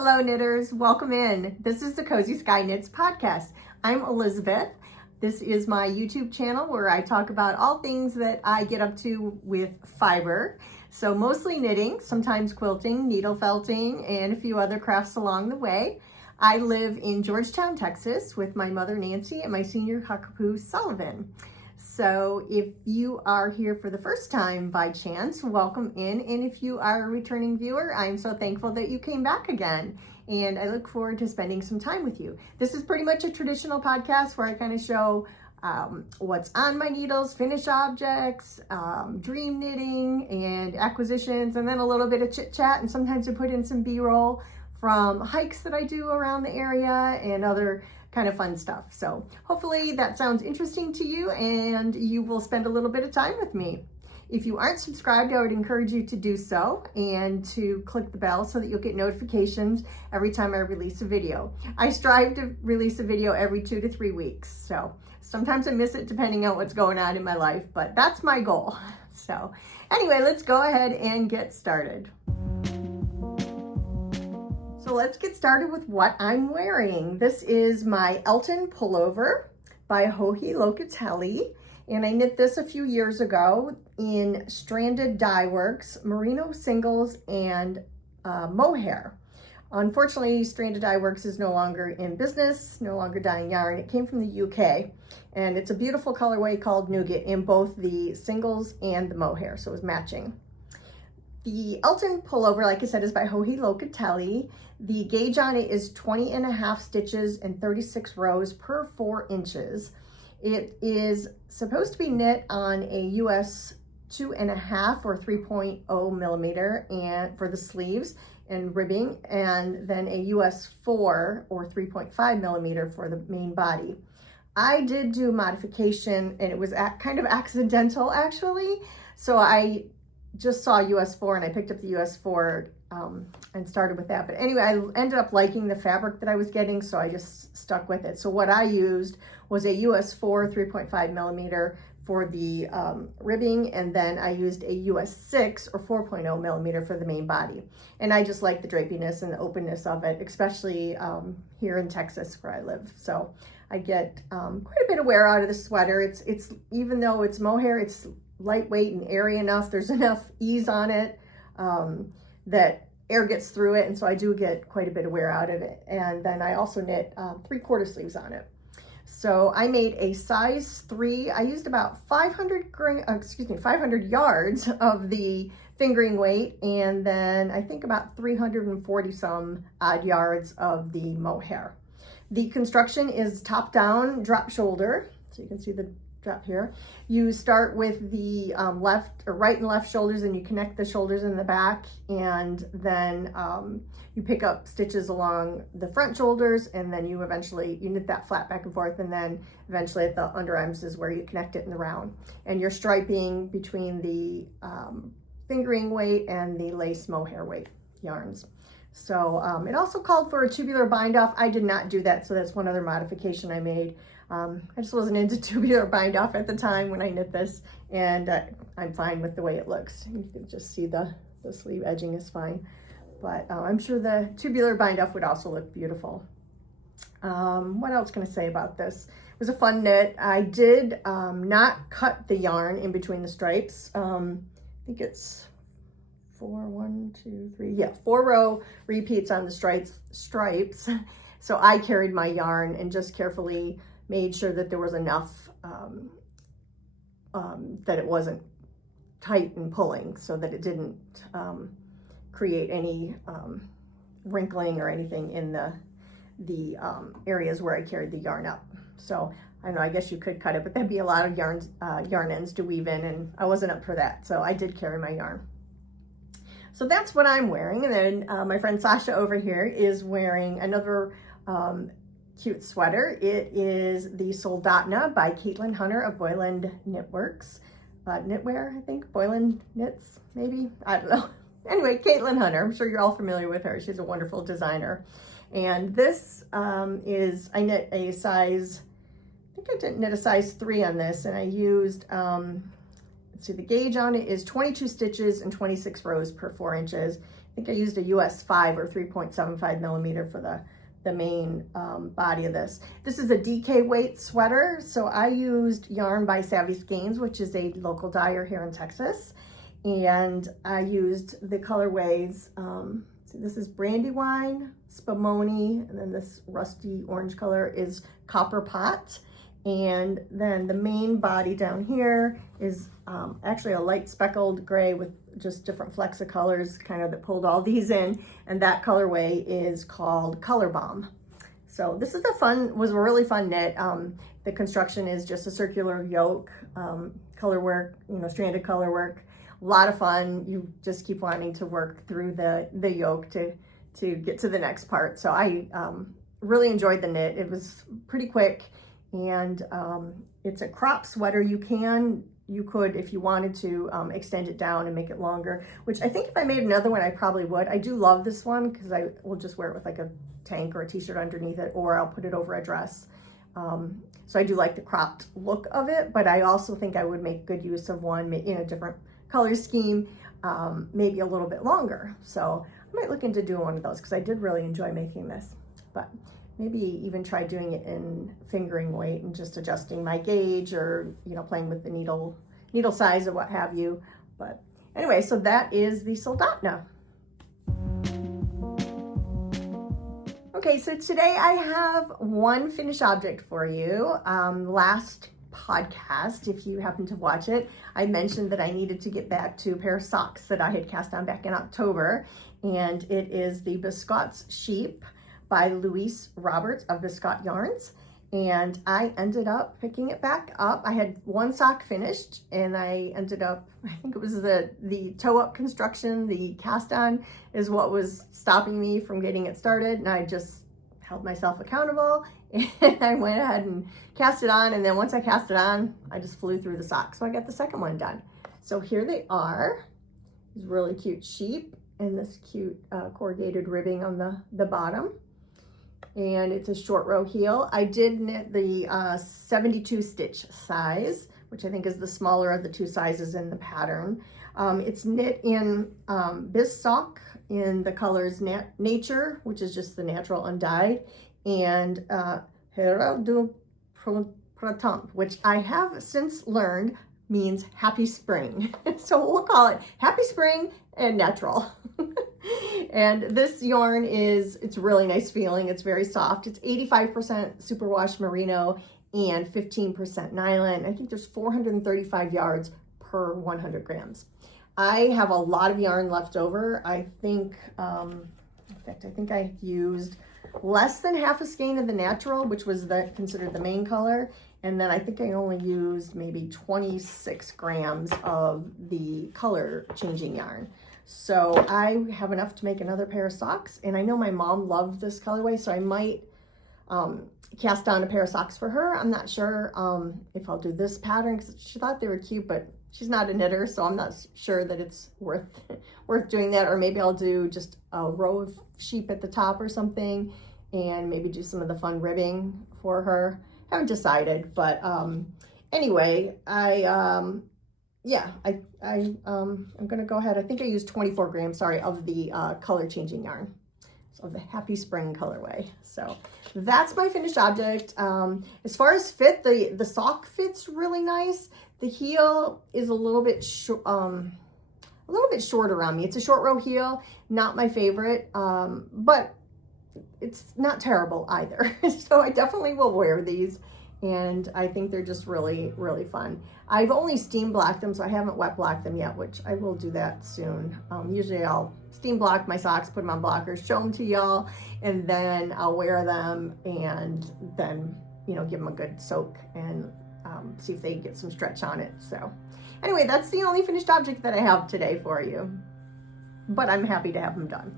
Hello knitters, welcome in. This is the Cozy Sky Knits podcast. I'm Elizabeth. This is my YouTube channel where I talk about all things that I get up to with fiber. So mostly knitting, sometimes quilting, needle felting, and a few other crafts along the way. I live in Georgetown, Texas with my mother Nancy and my senior cockapoo Sullivan. So if you are here for the first time by chance, welcome in. And if you are a returning viewer, I'm so thankful that you came back again. And I look forward to spending some time with you. This is pretty much a traditional podcast where I kind of show what's on my needles, finished objects, dream knitting and acquisitions, and then a little bit of chit chat. And sometimes I put in some B-roll from hikes that I do around the area and other kind of fun stuff. So hopefully that sounds interesting to you and you will spend a little bit of time with me. If you aren't subscribed, I would encourage you to do so and to click the bell so that you'll get notifications every time I release a video. I strive to release a video every 2 to 3 weeks. So sometimes I miss it depending on what's going on in my life, but that's my goal. So anyway, let's go ahead and get started. So let's get started with what I'm wearing. This is my Elton pullover by Locatelli, and I knit this a few years ago in stranded dye works, merino singles, and mohair. Unfortunately, stranded dye works is no longer in business, no longer dyeing yarn. It came from the UK, and it's a beautiful colorway called Nougat in both the singles and the mohair, so it was matching. The Elton pullover, like I said, is by Locatelli. The gauge on it is 20.5 stitches and 36 rows per 4 inches. It is supposed to be knit on a US 2.5 or 3.0 millimeter and for the sleeves and ribbing, and then a US 4 or 3.5 millimeter for the main body. I did do modification and it was kind of accidental actually. So I just saw US 4 and I picked up the US 4 and started with that. But anyway, I ended up liking the fabric that I was getting, so I just stuck with it. So what I used was a US 4 3.5 millimeter for the ribbing, and then I used a US 6 or 4.0 millimeter for the main body. And I just like the drapiness and the openness of it, especially here in Texas where I live. So I get quite a bit of wear out of the sweater. It's even though it's mohair, it's lightweight and airy enough. There's enough ease on it that air gets through it, and so I do get quite a bit of wear out of it. And then I also knit 3/4 sleeves on it. So I made a size 3. I used about 500 yards of the fingering weight, and then I think about 340 some odd yards of the mohair. The construction is top down drop shoulder, so you can see the drop here. You start with the right and left shoulders, and you connect the shoulders in the back, and then you pick up stitches along the front shoulders, and then you knit that flat back and forth, and then eventually at the underarms is where you connect it in the round. And you're striping between the fingering weight and the lace mohair weight yarns. So it also called for a tubular bind off. I did not do that, so that's one other modification I made. I just wasn't into tubular bind off at the time when I knit this, and I'm fine with the way it looks. You can just see the sleeve edging is fine, but I'm sure the tubular bind off would also look beautiful. What else can I say about this? It was a fun knit. I did not cut the yarn in between the stripes. I think it's 4 row repeats on the stripes. So I carried my yarn and just carefully made sure that there was enough that it wasn't tight and pulling, so that it didn't create any wrinkling or anything in the areas where I carried the yarn up. So I know, I guess you could cut it, but that'd be a lot of yarn ends to weave in, and I wasn't up for that, so I did carry my yarn. So that's what I'm wearing. And then my friend Sasha over here is wearing another cute sweater. It is the Soldotna by Caitlin Hunter of Boyland Knitworks. Knitwear, I think. Boyland Knits, maybe? I don't know. Anyway, Caitlin Hunter. I'm sure you're all familiar with her. She's a wonderful designer. And this I knit a size, I think I did knit a size 3 on this, and I used let's see, the gauge on it is 22 stitches and 26 rows per 4 inches. think I used a US 5 or 3.75 millimeter for the main body of this. This is a DK weight sweater, so I used yarn by Savvy Skeins, which is a local dyer here in Texas, and I used the colorways. So this is Brandywine, Spumoni, and then this rusty orange color is Copper Pot. And then the main body down here is actually a light speckled gray with just different flecks of colors kind of that pulled all these in. And that colorway is called Color Bomb. So this is was a really fun knit. The construction is just a circular yoke, color work, stranded color work. A lot of fun. You just keep wanting to work through the yoke to get to the next part. So I really enjoyed the knit. It was pretty quick. And it's a crop sweater. You could, if you wanted to, extend it down and make it longer, which I think if I made another one, I probably would. I do love this one because I will just wear it with like a tank or a t-shirt underneath it, or I'll put it over a dress. So I do like the cropped look of it, but I also think I would make good use of one in a different color scheme, maybe a little bit longer. So I might look into doing one of those because I did really enjoy making this, but maybe even try doing it in fingering weight and just adjusting my gauge, or playing with the needle size or what have you. But anyway, so that is the Soldotna. Okay, so today I have one finished object for you. Last podcast, if you happen to watch it, I mentioned that I needed to get back to a pair of socks that I had cast on back in October, and it is the Biscotte's Sheep by Louise Roberts of Biscotte Yarns, and I ended up picking it back up. I had one sock finished, and I ended up, I think it was the toe-up construction, the cast-on is what was stopping me from getting it started, and I just held myself accountable, and I went ahead and cast it on, and then once I cast it on, I just flew through the sock, so I got the second one done. So here they are, these really cute sheep, and this cute corrugated ribbing on the bottom. And it's a short row heel. I did knit the 72 stitch size, which I think is the smaller of the two sizes in the pattern. It's knit in Biscotte in the colors Nature, which is just the natural undyed, and Herald du Printemps, which I have since learned means happy spring. So we'll call it happy spring and natural. And this yarn it's really nice feeling. It's very soft. It's 85% superwash merino and 15% nylon. I think there's 435 yards per 100 grams. I have a lot of yarn left over. I think, in fact, I think I used less than half a skein of the natural, which was considered the main color. And then I think I only used maybe 26 grams of the color changing yarn. So I have enough to make another pair of socks, and I know my mom loved this colorway, so I might cast on a pair of socks for her. I'm not sure if I'll do this pattern because she thought they were cute, but she's not a knitter, so I'm not sure that it's worth doing that. Or maybe I'll do just a row of sheep at the top or something, and maybe do some of the fun ribbing for her. Haven't decided, but anyway, I'm gonna go ahead. I think I used 24 grams, sorry, of the color changing yarn, so the Happy Spring colorway. So that's my finished object. As far as fit, the sock fits really nice. The heel is a little bit short around me. It's a short row heel, not my favorite, but it's not terrible either. So I definitely will wear these, and I think they're just really, really fun. I've only steam blocked them, so I haven't wet blocked them yet, which I will do that soon. Usually I'll steam block my socks, put them on blockers, show them to y'all, and then I'll wear them, and then, give them a good soak and see if they get some stretch on it. So anyway, that's the only finished object that I have today for you, but I'm happy to have them done.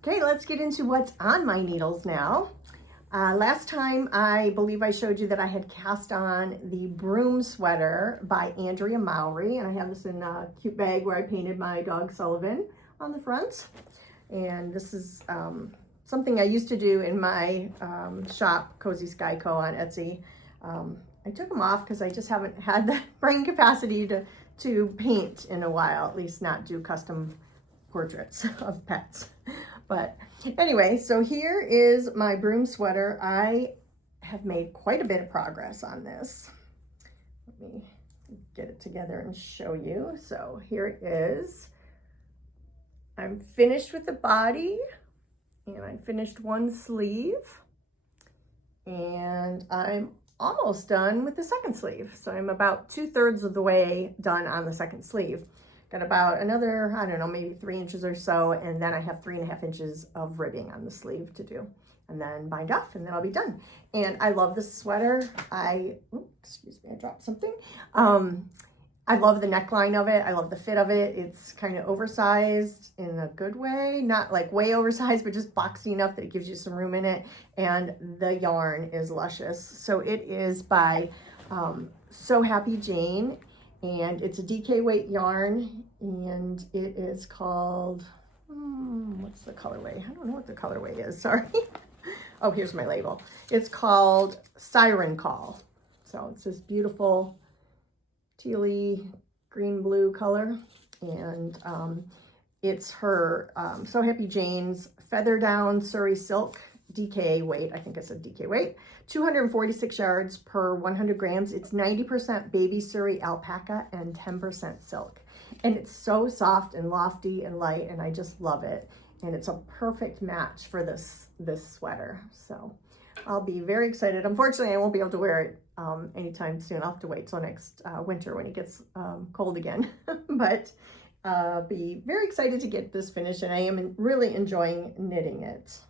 Okay, let's get into what's on my needles now. Last time, I believe I showed you that I had cast on the Brume sweater by Andrea Mowry, and I have this in a cute bag where I painted my dog Sullivan on the front. And this is something I used to do in my shop, Cozy Sky Co. on Etsy. I took them off because I just haven't had the brain capacity to to paint in a while, at least not do custom portraits of pets. But anyway, so here is my Brume sweater. I have made quite a bit of progress on this. Let me get it together and show you. So here it is. I'm finished with the body, and I finished one sleeve, and I'm almost done with the second sleeve. So I'm about 2/3 of the way done on the second sleeve. Got about another, I don't know, maybe 3 inches or so, and then I have 3.5 inches of ribbing on the sleeve to do, and then bind off, and then I'll be done. And I love this sweater. Excuse me, I dropped something. I love the neckline of it. I love the fit of it. It's kind of oversized in a good way, not like way oversized, but just boxy enough that it gives you some room in it. And the yarn is luscious. So it is by So Happy Jane, and it's a DK weight yarn, and it is called, what's the colorway? I don't know what the colorway is, sorry. Oh, here's my label. It's called Siren Call. So it's this beautiful tealy green blue color, and it's her So Happy Jane's Feather Down Surrey Silk DK weight. I think it's a DK weight. 246 yards per 100 grams. It's 90% baby Surrey alpaca and 10% silk, and it's so soft and lofty and light, and I just love it. And it's a perfect match for this sweater. So I'll be very excited. Unfortunately, I won't be able to wear it anytime soon. I'll have to wait till next winter when it gets cold again. But be very excited to get this finished, and I am really enjoying knitting it.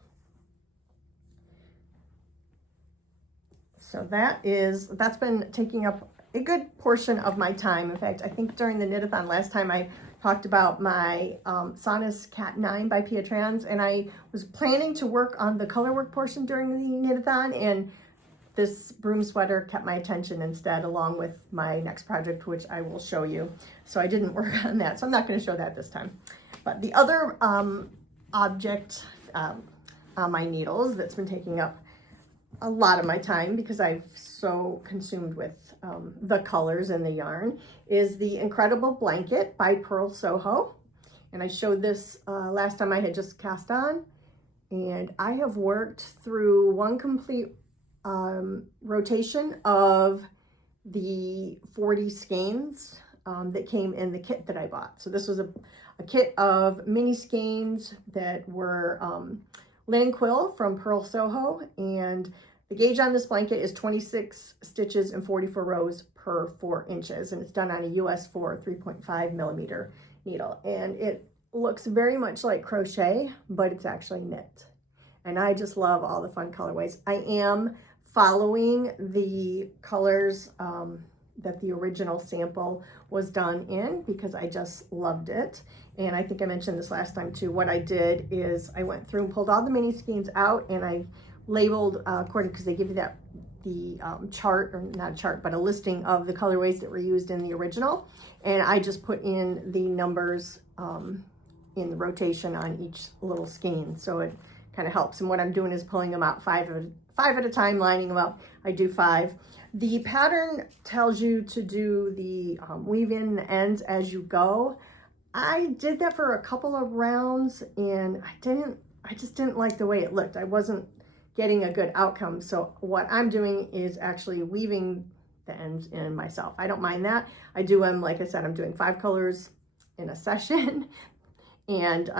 So that's been taking up a good portion of my time. In fact, I think during the knit-a-thon last time I talked about my Sonus Cat 9 by Pietrans, and I was planning to work on the color work portion during the knit-a-thon, and this Brume sweater kept my attention instead, along with my next project, which I will show you. So I didn't work on that, so I'm not going to show that this time. But the other object on my needles that's been taking up a lot of my time, because I've so consumed with the colors and the yarn, is the Incredible Blanket by Purl Soho. And I showed this last time I had just cast on, and I have worked through one complete rotation of the 40 skeins that came in the kit that I bought. So this was a kit of mini skeins that were linen quill from Purl Soho, and the gauge on this blanket is 26 stitches and 44 rows per 4 inches, and it's done on a US 4 3.5 millimeter needle, and it looks very much like crochet, but it's actually knit. And I just love all the fun colorways. I am following the colors that the original sample was done in, because I just loved it. And I think I mentioned this last time too. What I did is I went through and pulled all the mini skeins out, and I labeled according, because they give you the chart, or not a chart, but a listing of the colorways that were used in the original. And I just put in the numbers in the rotation on each little skein, so it kind of helps. And what I'm doing is pulling them out five at a time, lining them up. I do 5. The pattern tells you to do the weave in the ends as you go. I did that for a couple of rounds, and I just didn't like the way it looked. I wasn't getting a good outcome. So what I'm doing is actually weaving the ends in myself. I don't mind that. I do them, like I said, I'm doing 5 colors in a session, and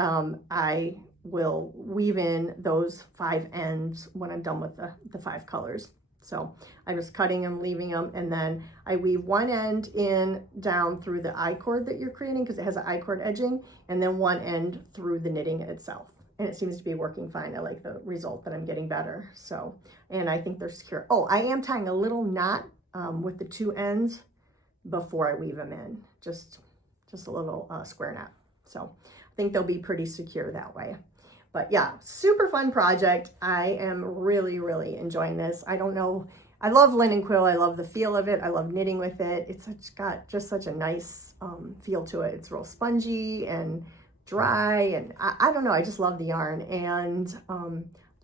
I will weave in those 5 ends when I'm done with the 5 colors. So I'm just cutting them, leaving them, and then I weave one end in down through the I-cord that you're creating, because it has an I-cord edging, and then one end through the knitting itself. And it seems to be working fine. I like the result that I'm getting better. So, and I think they're secure. Oh, I am tying a little knot with the 2 ends before I weave them in. Just a little square knot. So I think they'll be pretty secure that way. But yeah, super fun project. I am really, really enjoying this. I don't know. I love linen quill. I love the feel of it. I love knitting with it. It's got just such a nice feel to it. It's real spongy and dry, and I don't know, I just love the yarn, and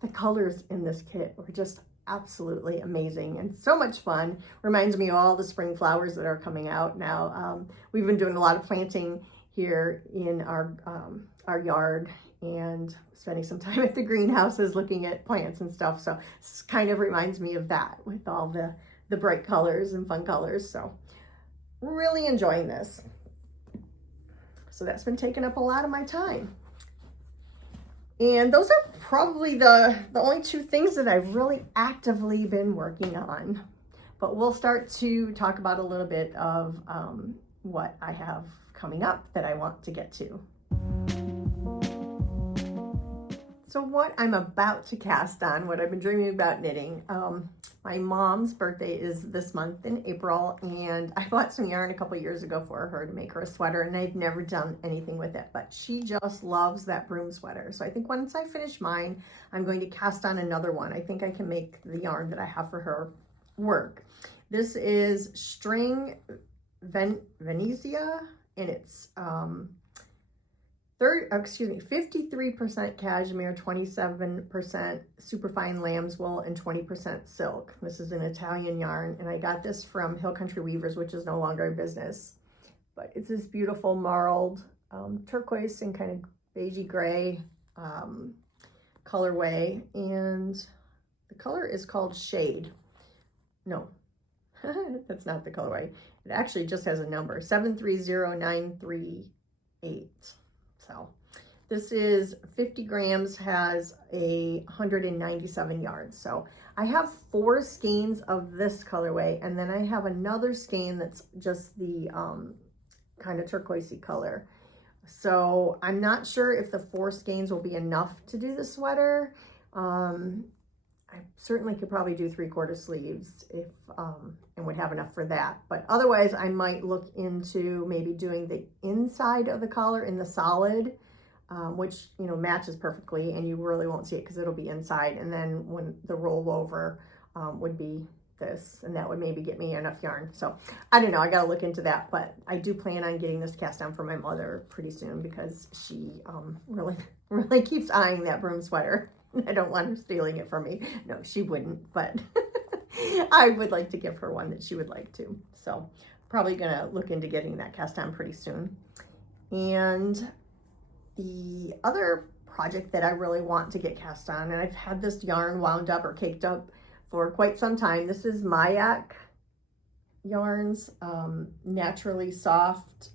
the colors in this kit were just absolutely amazing and so much fun. Reminds me of all the spring flowers that are coming out now. We've been doing a lot of planting here in our yard and spending some time at the greenhouses looking at plants and stuff. So this kind of reminds me of that with all the bright colors and fun colors. So really enjoying this. So that's been taking up a lot of my time. And those are probably the only two things that I've really actively been working on. But we'll start to talk about a little bit of what I have coming up that I want to get to. So what I'm about to cast on, what I've been dreaming about knitting, my mom's birthday is this month in April, and I bought some yarn a couple years ago for her to make her a sweater, and I've never done anything with it, but she just loves that Brume sweater. So I think once I finish mine, I'm going to cast on another one. I think I can make the yarn that I have for her work. This is string Venezia, and it's 53% cashmere, 27% superfine lamb's wool, and 20% silk. This is an Italian yarn, and I got this from Hill Country Weavers, which is no longer in business. But it's this beautiful marled turquoise and kind of beigey gray colorway, and the color is called Shade. No, that's not the colorway. It actually just has a number, 730938. So this is 50 grams, has 197 yards. So I have 4 skeins of this colorway, and then I have another skein that's just the kind of turquoisey color. So I'm not sure if the 4 skeins will be enough to do the sweater. I certainly could probably do 3/4 sleeves if and would have enough for that. But otherwise, I might look into maybe doing the inside of the collar in the solid, which, you know, matches perfectly, and you really won't see it because it'll be inside. And then when the rollover would be this, and that would maybe get me enough yarn. So I don't know, I gotta look into that, but I do plan on getting this cast on for my mother pretty soon because she really keeps eyeing that Brume sweater. I don't want her stealing it from me. No, she wouldn't, but I would like to give her one that she would like to. So probably gonna look into getting that cast on pretty soon. And the other project that I really want to get cast on, and I've had this yarn wound up or caked up for quite some time. This is Mayak yarns, naturally soft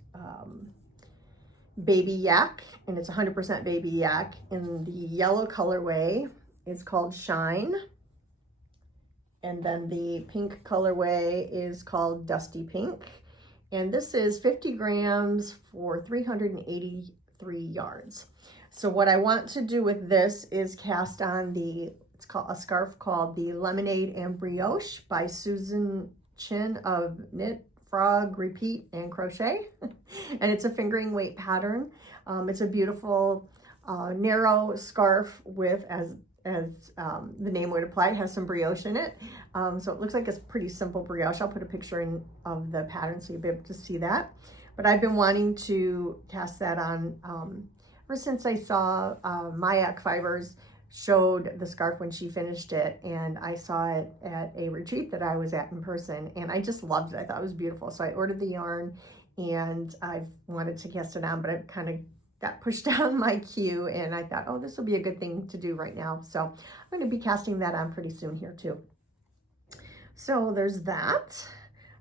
baby yak, and it's 100% baby yak, and the yellow colorway is called Shine, and then the pink colorway is called Dusty Pink, and this is 50 grams for 383 yards. So what I want to do with this is cast on it's called a scarf called the Lemonade and Brioche by Susan Chin of Knit, Frog, Repeat, and Crochet. And it's a fingering weight pattern. It's a beautiful narrow scarf with, as the name would apply, it has some brioche in it. So it looks like it's pretty simple brioche. I'll put a picture in of the pattern so you'll be able to see that. But I've been wanting to cast that on ever since I saw Mayak Fibers showed the scarf when she finished it, and I saw it at a retreat that I was at in person, and I just loved it. I thought it was beautiful. So I ordered the yarn, and I've wanted to cast it on, but it kind of got pushed down my queue, and I thought, oh, this will be a good thing to do right now. So I'm going to be casting that on pretty soon here too. So there's that.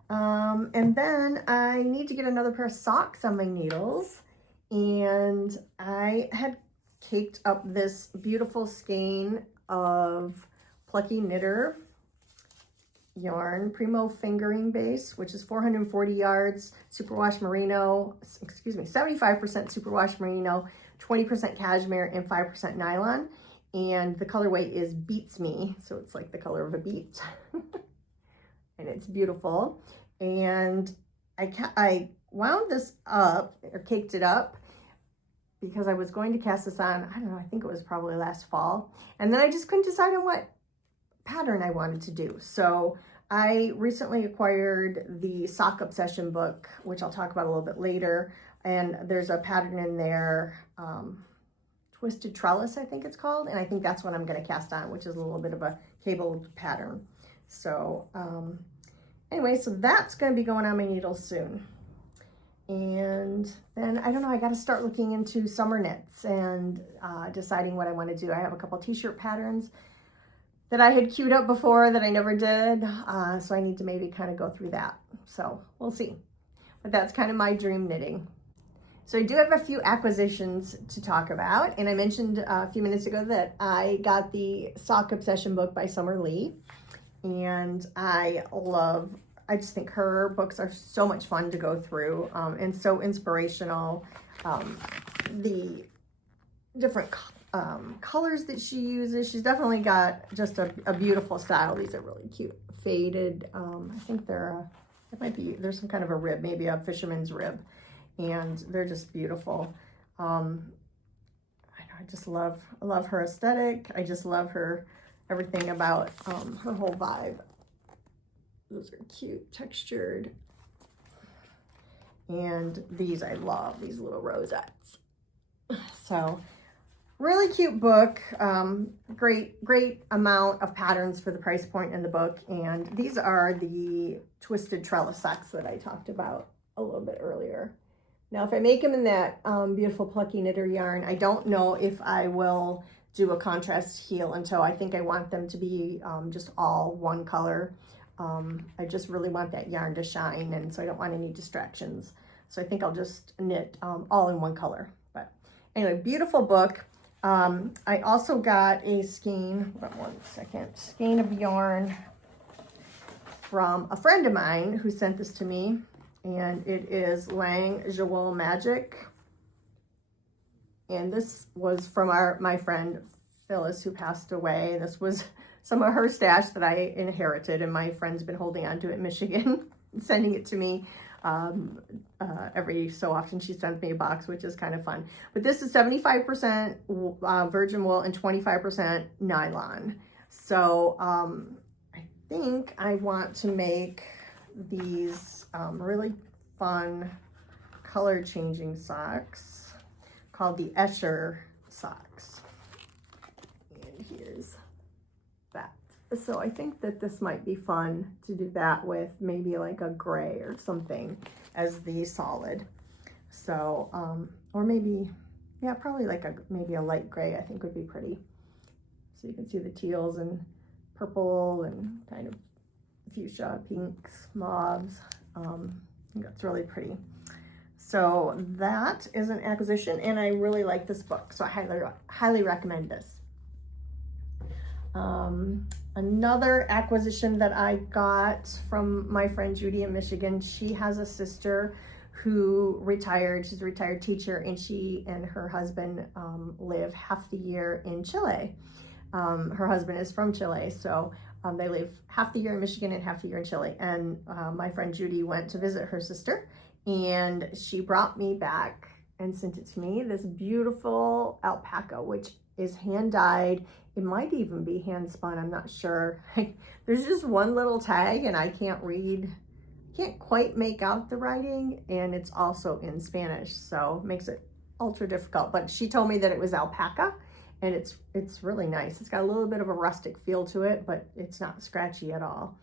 And then I need to get another pair of socks on my needles, and I had caked up this beautiful skein of Plucky Knitter yarn, Primo Fingering Base, which is 440 yards, superwash merino, 75% superwash merino, 20% cashmere, and 5% nylon. And the colorway is Beats Me, so it's like the color of a beet. And it's beautiful. And I wound this up, or caked it up, because I was going to cast this on, I don't know, I think it was probably last fall. And then I just couldn't decide on what pattern I wanted to do. So I recently acquired the Sock Obsession book, which I'll talk about a little bit later. And there's a pattern in there, Twisted Trellis, I think it's called. And I think that's what I'm going to cast on, which is a little bit of a cabled pattern. So anyway, so that's going to be going on my needles soon. And then, I don't know, I got to start looking into summer knits and deciding what I want to do. I have a couple t-shirt patterns that I had queued up before that I never did. So I need to maybe kind of go through that. So we'll see. But that's kind of my dream knitting. So I do have a few acquisitions to talk about. And I mentioned a few minutes ago that I got the Sock Obsession book by Summer Lee. And I just think her books are so much fun to go through and so inspirational. The different colors that she uses, she's definitely got just a beautiful style. These are really cute, faded. I think there's some kind of a rib, maybe a fisherman's rib, and they're just beautiful. I just love her aesthetic. I just love everything about her whole vibe. Those are cute, textured. And these, I love these little rosettes. So really cute book. Great amount of patterns for the price point in the book. And these are the Twisted Trellis socks that I talked about a little bit earlier. Now, if I make them in that beautiful plucky knitter yarn, I don't know if I will do a contrast heel until I think I want them to be just all one color. I just really want that yarn to shine, and so I don't want any distractions. So I think I'll just knit all in one color. But anyway, beautiful book. I also got a skein, hold on one second, skein of yarn from a friend of mine who sent this to me, and it is Lang Joel Magic. And this was from my friend Phyllis, who passed away. This was some of her stash that I inherited, and my friend's been holding on to it in Michigan, sending it to me every so often. She sends me a box, which is kind of fun. But this is 75% virgin wool and 25% nylon. So I think I want to make these really fun color changing socks called the Escher socks. And here's that. So I think that this might be fun to do that with, maybe like a gray or something as the solid. So, or maybe, yeah, probably like maybe a light gray I think would be pretty. So you can see the teals and purple and kind of fuchsia, pinks, mauves. I think that's really pretty. So that is an acquisition, and I really like this book, so I highly recommend this. Another acquisition that I got from my friend Judy in Michigan, she has a sister who retired. She's a retired teacher, and she and her husband live half the year in Chile. Her husband is from Chile, so they live half the year in Michigan and half the year in Chile. And my friend Judy went to visit her sister, and she brought me back and sent it to me, this beautiful alpaca, which is hand dyed. It might even be hand spun, I'm not sure. There's just one little tag and I can't quite make out the writing, and it's also in Spanish, so it makes it ultra difficult. But she told me that it was alpaca, and it's really nice. It's got a little bit of a rustic feel to it, but it's not scratchy at all.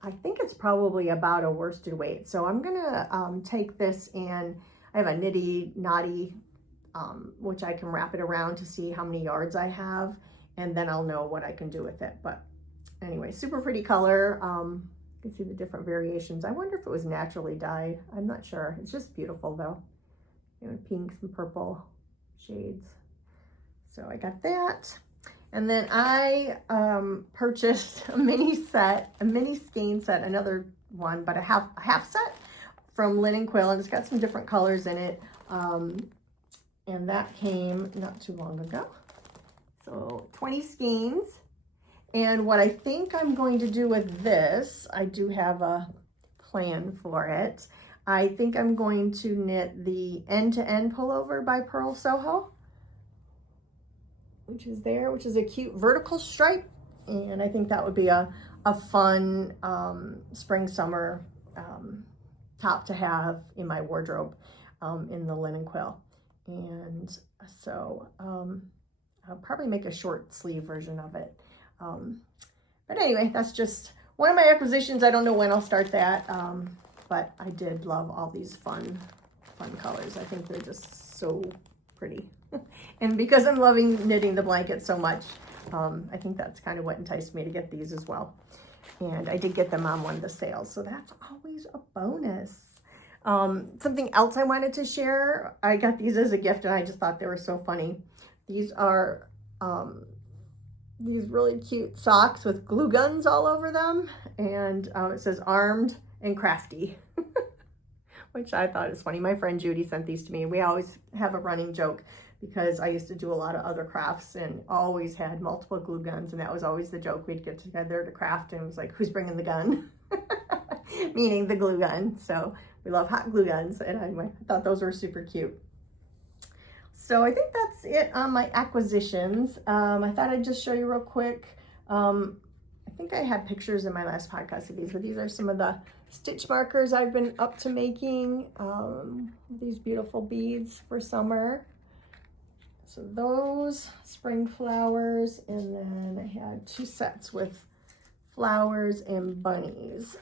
I think it's probably about a worsted weight. So I'm gonna take this, and I have a nitty knotty, which I can wrap it around to see how many yards I have, and then I'll know what I can do with it. But anyway, super pretty color. You can see the different variations. I wonder if it was naturally dyed. I'm not sure. It's just beautiful though. You know, pinks and purple shades. So I got that. And then I purchased a mini skein set, another one, but a half set from Linen Quill, and it's got some different colors in it. And that came not too long ago. So 20 skeins. And what I think I'm going to do with this, I do have a plan for it. I think I'm going to knit the end-to-end pullover by Purl Soho, which is a cute vertical stripe. And I think that would be a fun spring summer top to have in my wardrobe in the Linen Quill. And So I'll probably make a short sleeve version of it. But anyway, that's just one of my acquisitions. I don't know when I'll start that, but I did love all these fun colors. I think they're just so pretty. And because I'm loving knitting the blanket so much, I think that's kind of what enticed me to get these as well. And I did get them on one of the sales, so that's always a bonus. Something else I wanted to share, I got these as a gift and I just thought they were so funny. These are these really cute socks with glue guns all over them, and it says armed and crafty, which I thought is funny. My friend Judy sent these to me. We always have a running joke because I used to do a lot of other crafts and always had multiple glue guns, and that was always the joke. We'd get together to craft and it was like, who's bringing the gun? Meaning the glue gun. So we love hot glue guns, and I thought those were super cute. So I think that's it on my acquisitions. I thought I'd just show you real quick. I think I had pictures in my last podcast of these, but these are some of the stitch markers I've been up to making. These beautiful beads for summer. So those spring flowers, and then I had 2 sets with flowers and bunnies.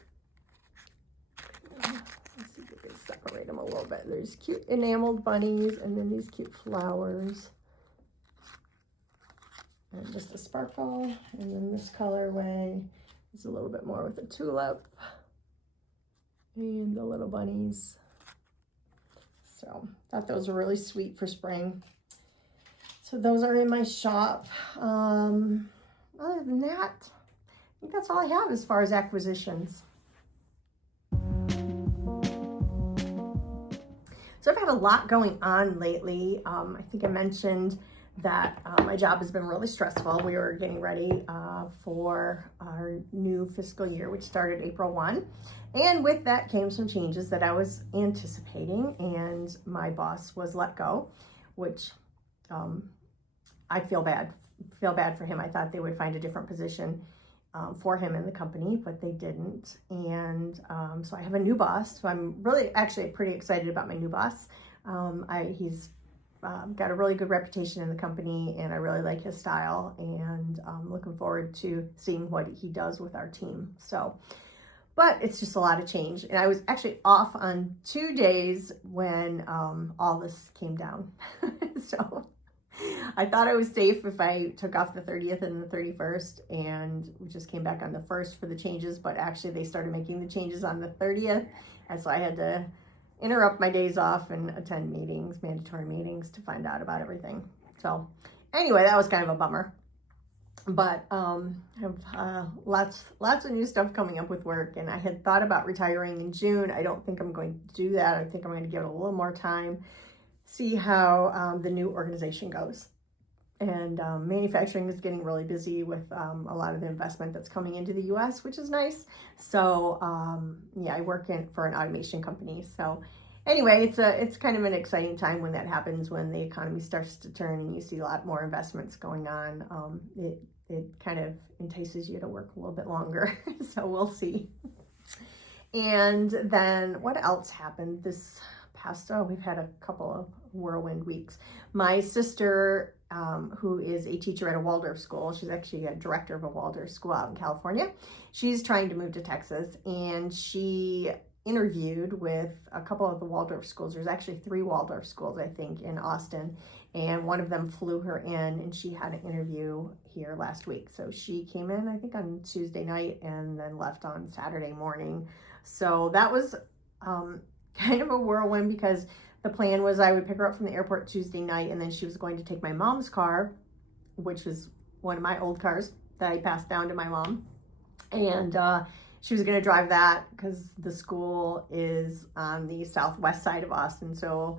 Let's see if we can separate them a little bit. There's cute enameled bunnies, and then these cute flowers. And just a sparkle, and then this colorway is a little bit more with a tulip and the little bunnies. So thought those were really sweet for spring. So those are in my shop. Other than that, I think that's all I have as far as acquisitions. So I've had a lot going on lately. I think I mentioned that my job has been really stressful. We were getting ready for our new fiscal year, which started April 1. And with that came some changes that I was anticipating, and my boss was let go, which I feel bad for him. I thought they would find a different position for him in the company, but they didn't. And so I have a new boss. So I'm really actually pretty excited about my new boss. He's got a really good reputation in the company, and I really like his style, and I'm looking forward to seeing what he does with our team. So, but it's just a lot of change. And I was actually off on 2 days when all this came down. So I thought I was safe if I took off the 30th and the 31st, and we just came back on the 1st for the changes, but actually they started making the changes on the 30th, and so I had to interrupt my days off and attend meetings, mandatory meetings, to find out about everything. So anyway, that was kind of a bummer, but I have lots of new stuff coming up with work, and I had thought about retiring in June. I don't think I'm going to do that. I think I'm going to give it a little more time, see how the new organization goes. And manufacturing is getting really busy with a lot of the investment that's coming into the US, which is nice. So yeah, I work for an automation company. So anyway, it's kind of an exciting time when that happens, when the economy starts to turn and you see a lot more investments going on. It kind of entices you to work a little bit longer. So we'll see. And then what else happened this past, we've had a couple of whirlwind weeks. My sister, who is a teacher at a Waldorf school, she's actually a director of a Waldorf school out in California. She's trying to move to Texas, and she interviewed with a couple of the Waldorf schools. There's actually 3 Waldorf schools, I think, in Austin, and one of them flew her in, and she had an interview here last week. So she came in, I think, on Tuesday night and then left on Saturday morning. So that was kind of a whirlwind, because the plan was I would pick her up from the airport Tuesday night, and then she was going to take my mom's car, which was one of my old cars that I passed down to my mom. And she was going to drive that because the school is on the southwest side of Austin, so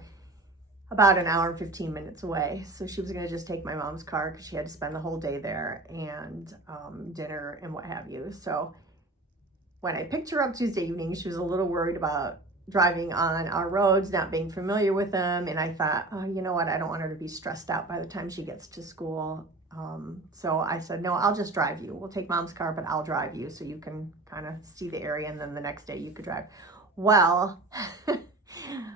about an hour and 15 minutes away. So she was going to just take my mom's car because she had to spend the whole day there, and dinner and what have you. So when I picked her up Tuesday evening, she was a little worried about driving on our roads, not being familiar with them. And I thought, oh, you know what? I don't want her to be stressed out by the time she gets to school. So I said, no, I'll just drive you. We'll take mom's car, but I'll drive you so you can kind of see the area. And then the next day you could drive. Well,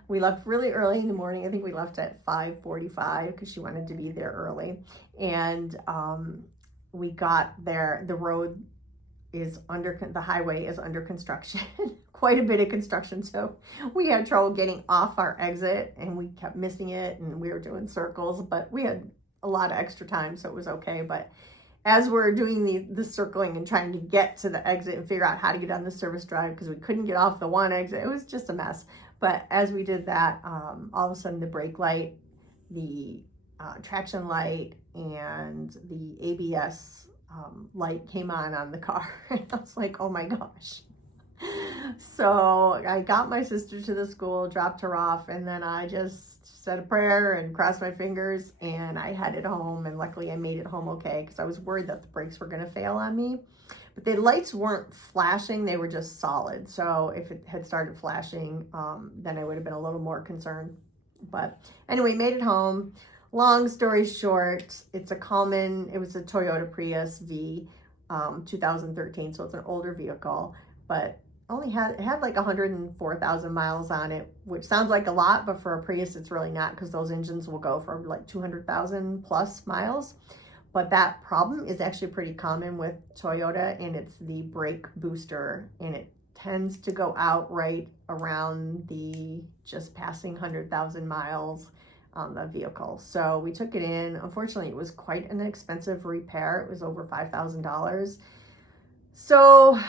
We left really early in the morning. I think we left at 5:45 because she wanted to be there early. And we got there. The road is the highway is under construction, quite a bit of construction. So we had trouble getting off our exit and we kept missing it and we were doing circles, but we had a lot of extra time, so it was okay. But as we're doing the circling and trying to get to the exit and figure out how to get on the service drive because we couldn't get off the one exit, it was just a mess. But as we did that, all of a sudden the brake light, the traction light, and the ABS light came on the car. And I was like, oh my gosh. So I got my sister to the school, dropped her off, and then I just said a prayer and crossed my fingers and I headed home. And luckily I made it home okay because I was worried that the brakes were going to fail on me. But the lights weren't flashing, they were just solid. So if it had started flashing, then I would have been a little more concerned. But anyway, made it home. Long story short, it was a Toyota Prius V, 2013, so it's an older vehicle, but it had like 104,000 miles on it, which sounds like a lot, but for a Prius, it's really not because those engines will go for like 200,000 plus miles. But that problem is actually pretty common with Toyota, and it's the brake booster, and it tends to go out right around just passing 100,000 miles on the vehicle. So we took it in. Unfortunately, it was quite an expensive repair. It was over $5,000. So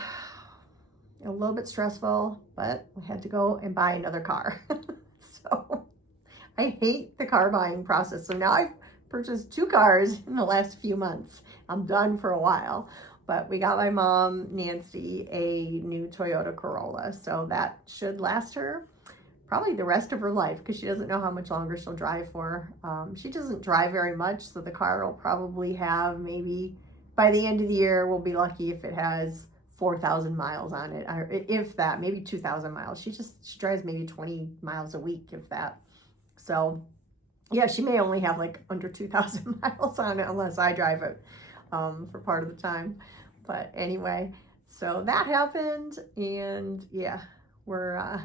a little bit stressful, but we had to go and buy another car. So I hate the car buying process. So now I've purchased 2 cars in the last few months. I'm done for a while. But we got my mom, Nancy, a new Toyota Corolla. So that should last her probably the rest of her life because she doesn't know how much longer she'll drive for. She doesn't drive very much, so the car will probably have maybe by the end of the year, we'll be lucky if it has 4,000 miles on it, or if that, maybe 2,000 miles. She drives maybe 20 miles a week, if that. So yeah, she may only have like under 2,000 miles on it unless I drive it for part of the time. But anyway, so that happened, and yeah, we're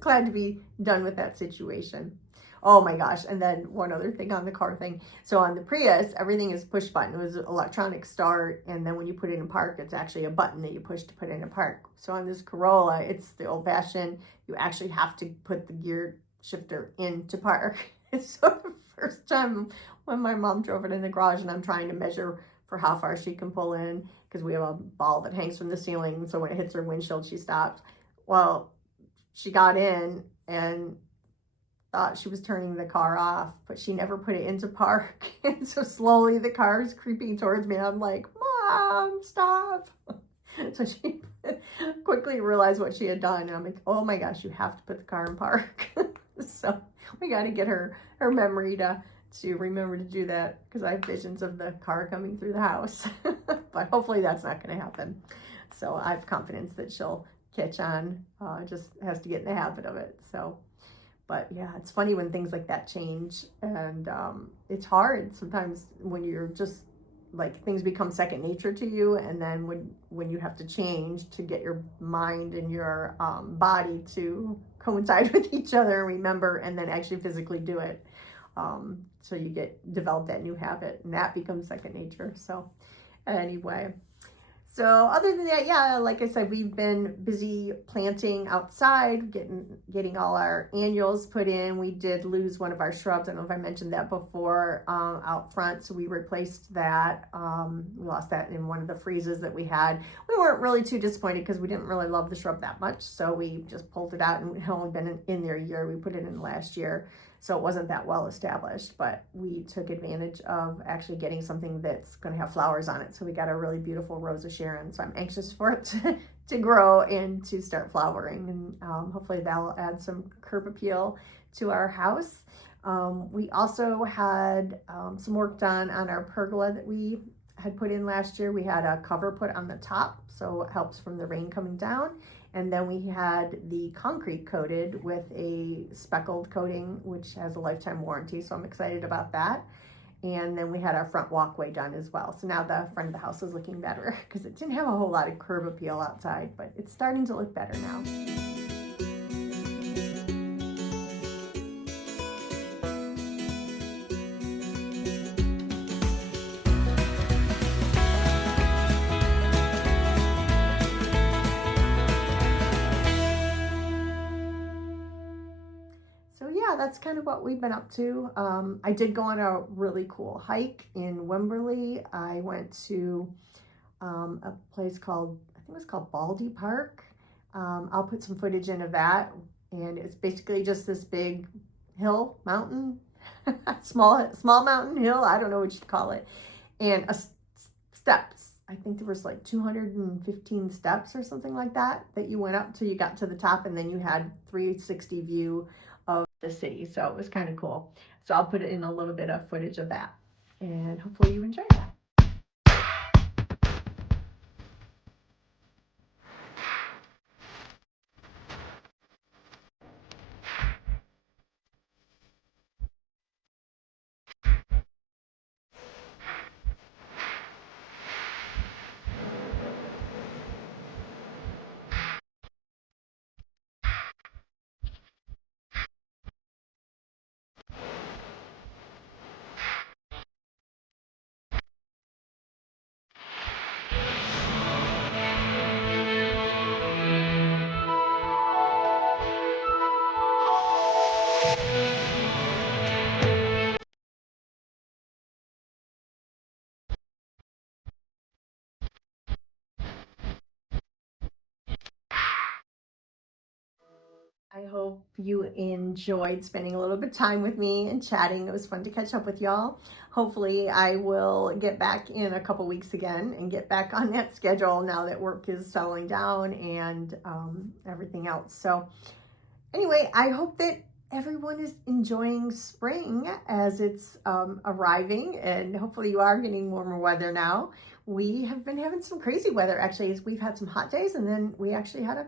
glad to be done with that situation. Oh my gosh, and then one other thing on the car thing. So on the Prius, everything is push button. It was electronic start, and then when you put it in park, it's actually a button that you push to put it in park. So on this Corolla, it's the old-fashioned, you actually have to put the gear shifter into park. So the first time when my mom drove it in the garage and I'm trying to measure for how far she can pull in, because we have a ball that hangs from the ceiling, so when it hits her windshield, she stops. Well, she got in and thought she was turning the car off, but she never put it into park. And so slowly the car is creeping towards me. And I'm like, Mom, stop. So she quickly realized what she had done. And I'm like, oh my gosh, you have to put the car in park. So we got to get her memory to remember to do that, because I have visions of the car coming through the house. But hopefully that's not going to happen. So I have confidence that she'll catch on. Just has to get in the habit of it. So, but yeah, it's funny when things like that change, and it's hard sometimes when you're just like, things become second nature to you, and then when you have to change to get your mind and your body to coincide with each other and remember, and then actually physically do it. So you develop that new habit, and that becomes second nature. So anyway, so other than that, yeah, like I said, we've been busy planting outside, getting all our annuals put in. We did lose one of our shrubs. I don't know if I mentioned that before, out front. So we replaced that. We lost that in one of the freezes that we had. We weren't really too disappointed because we didn't really love the shrub that much. So we just pulled it out, and it had only been in there a year. We put it in last year. So it wasn't that well established, but we took advantage of actually getting something that's going to have flowers on it. So we got a really beautiful Rose of Sharon. So I'm anxious for it to grow and to start flowering. And hopefully that'll add some curb appeal to our house. We also had some work done on our pergola that we had put in last year. We had a cover put on the top, so it helps from the rain coming down. And then we had the concrete coated with a speckled coating, which has a lifetime warranty. So I'm excited about that. And then we had our front walkway done as well. So now the front of the house is looking better, because it didn't have a whole lot of curb appeal outside, but it's starting to look better now. yeah, that's kind of what we've been up to. I did go on a really cool hike in Wimberley. I went to a place called, I think it was called Baldy Park. I'll put some footage in of that. And it's basically just this big hill, mountain, small mountain hill. I don't know what you'd call it. And steps. I think there was like 215 steps or something like that you went up till you got to the top, and then you had 360 view of the city. So it was kind of cool. So I'll put in a little bit of footage of that, and hopefully you enjoy that. I hope you enjoyed spending a little bit of time with me and chatting. It was fun to catch up with y'all. Hopefully I will get back in a couple weeks again and get back on that schedule now that work is settling down and everything else. So anyway, I hope that everyone is enjoying spring as it's arriving, and hopefully you are getting warmer weather now. We have been having some crazy weather actually, as we've had some hot days, and then we actually had a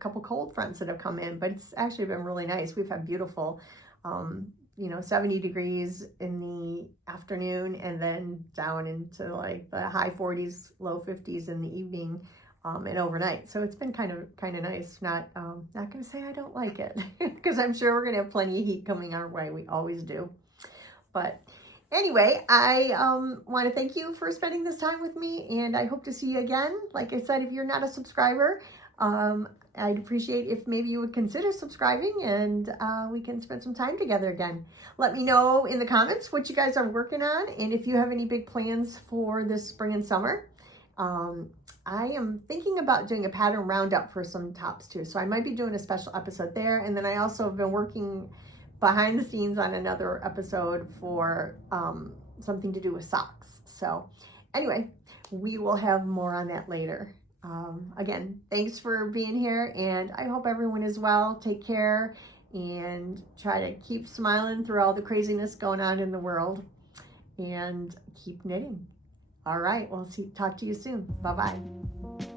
couple cold fronts that have come in, but it's actually been really nice. We've had beautiful 70 degrees in the afternoon, and then down into like the high 40s, low 50s in the evening. And overnight. So it's been kind of nice. Not gonna say I don't like it, because I'm sure we're gonna have plenty of heat coming our way. We always do. But anyway, I want to thank you for spending this time with me, and I hope to see you again. Like I said, if you're not a subscriber, I'd appreciate if maybe you would consider subscribing, and we can spend some time together again. Let me know in the comments what you guys are working on, and if you have any big plans for this spring and summer. I am thinking about doing a pattern roundup for some tops too. So I might be doing a special episode there. And then I also have been working behind the scenes on another episode for something to do with socks. So anyway, we will have more on that later. Again, thanks for being here, and I hope everyone is well. Take care and try to keep smiling through all the craziness going on in the world, and keep knitting. All right, we'll talk to you soon. Bye-bye.